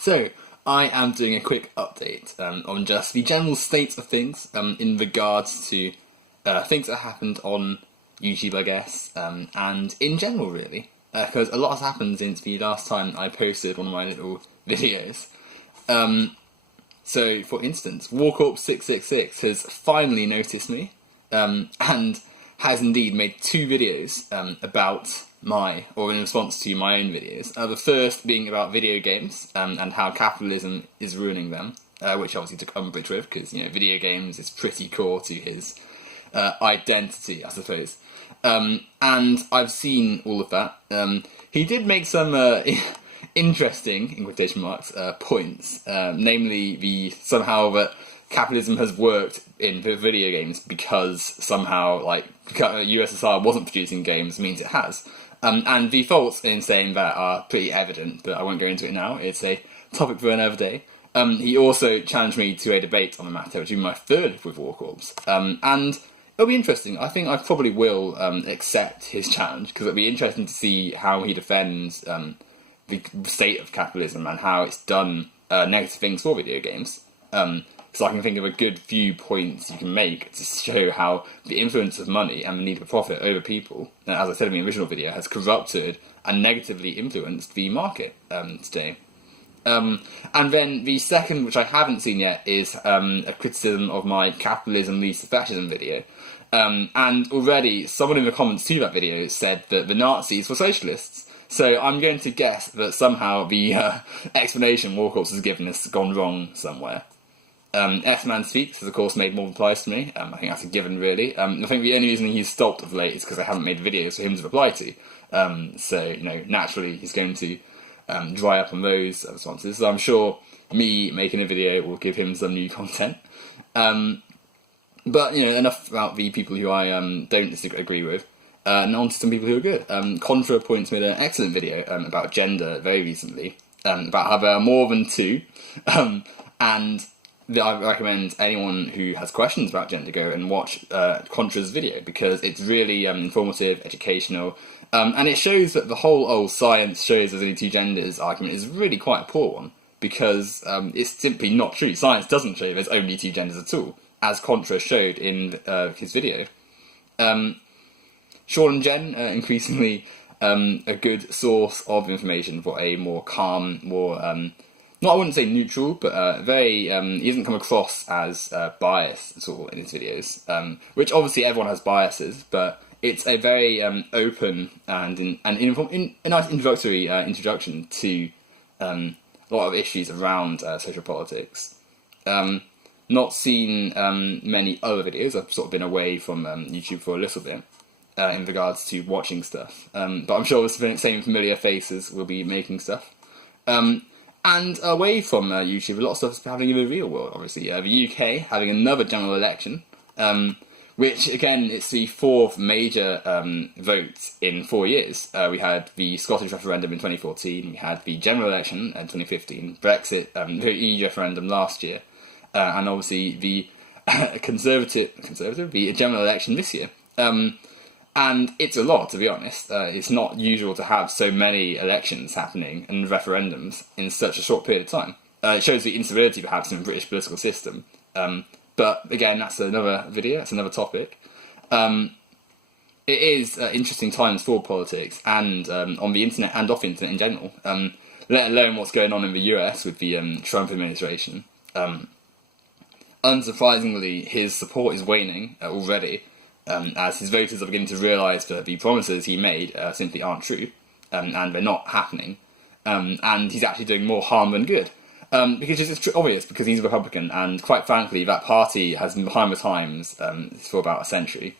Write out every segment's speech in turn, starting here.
So, I am doing a quick update on just the general state of things in regards to things that happened on YouTube, I guess, and in general, really. Because a lot has happened since the last time I posted one of my little videos. So, for instance, Warcorp666 has finally noticed me and has indeed made 2 videos about in response to my own videos. The first being about video games and how capitalism is ruining them, which obviously took umbrage with because video games is pretty core to his identity, I suppose. And I've seen all of that. He did make some interesting, in quotation marks, points, namely somehow that capitalism has worked in video games because somehow USSR wasn't producing games means it has. And the faults in saying that are pretty evident, but I won't go into it now. It's a topic for another day. He also challenged me to a debate on the matter, which will be my third with Warcorps. And it'll be interesting. I think I probably will accept his challenge, because it'll be interesting to see how he defends the state of capitalism and how it's done negative things for video games. So I can think of a good few points you can make to show how the influence of money and the need for profit over people, as I said in the original video, has corrupted and negatively influenced the market today. And then the second, which I haven't seen yet, is a criticism of my capitalism leads to fascism video. And already someone in the comments to that video said that the Nazis were socialists. So I'm going to guess that somehow the explanation Warcorps has given has gone wrong somewhere. S-Man Speaks has of course made more replies to me. I think that's a given, really. I think the only reason he's stopped of late is because I haven't made videos for him to reply to. So naturally he's going to dry up on those responses. So I'm sure me making a video will give him some new content. But enough about the people who I don't agree with. And on to some people who are good. Contra Points made an excellent video about gender very recently, about how there are more than 2, and I recommend anyone who has questions about gender go and watch Contra's video, because it's really informative, educational, and it shows that the whole science shows there's only 2 genders argument is really quite a poor one, because it's simply not true. Science doesn't show there's only 2 genders at all, as Contra showed in his video. Sean and Jen are increasingly a good source of information for a more calm, more I wouldn't say neutral, but very, he doesn't come across as biased at all in his videos, which obviously everyone has biases, but it's a very open and a nice introductory introduction to a lot of issues around social politics. Not seen many other videos. I've sort of been away from YouTube for a little bit in regards to watching stuff, but I'm sure the same familiar faces will be making stuff. And away from YouTube, a lot of stuff is happening in the real world, obviously. The UK having another general election, which, again, it's the 4th major vote in 4 years. We had the Scottish referendum in 2014, we had the general election in 2015, Brexit, the EU referendum last year, and obviously the the general election this year. And it's a lot, to be honest. It's not usual to have so many elections happening and referendums in such a short period of time. It shows the instability, perhaps, in the British political system. But, again, that's another video, that's another topic. It is interesting times for politics, and on the internet and off the internet in general, let alone what's going on in the US with the Trump administration. Unsurprisingly, his support is waning already, as his voters are beginning to realise that the promises he made simply aren't true, and they're not happening, and he's actually doing more harm than good. Because it's obvious, because he's a Republican, and quite frankly, that party has been behind the times for about a century.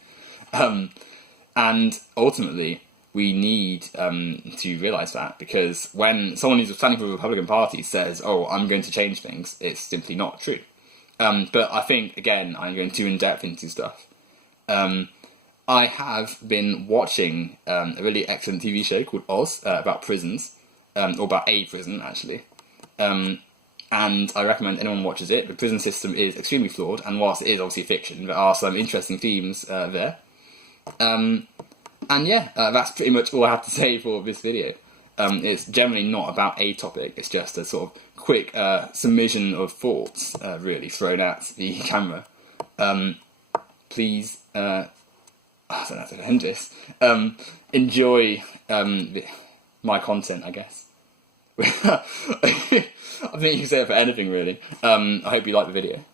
And ultimately, we need to realise that, because when someone who's standing for the Republican Party says, "Oh, I'm going to change things," it's simply not true. But I think, again, I'm going too in-depth into stuff. I have been watching a really excellent TV show called Oz, about prisons, or about a prison, actually. And I recommend anyone watches it. The prison system is extremely flawed, and whilst it is obviously fiction, there are some interesting themes there. And yeah, that's pretty much all I have to say for this video. It's generally not about a topic, it's just a sort of quick submission of thoughts, really, thrown at the camera. Please, I don't know how to end this, enjoy my content, I guess. I think you can say it for anything, really. I hope you like the video.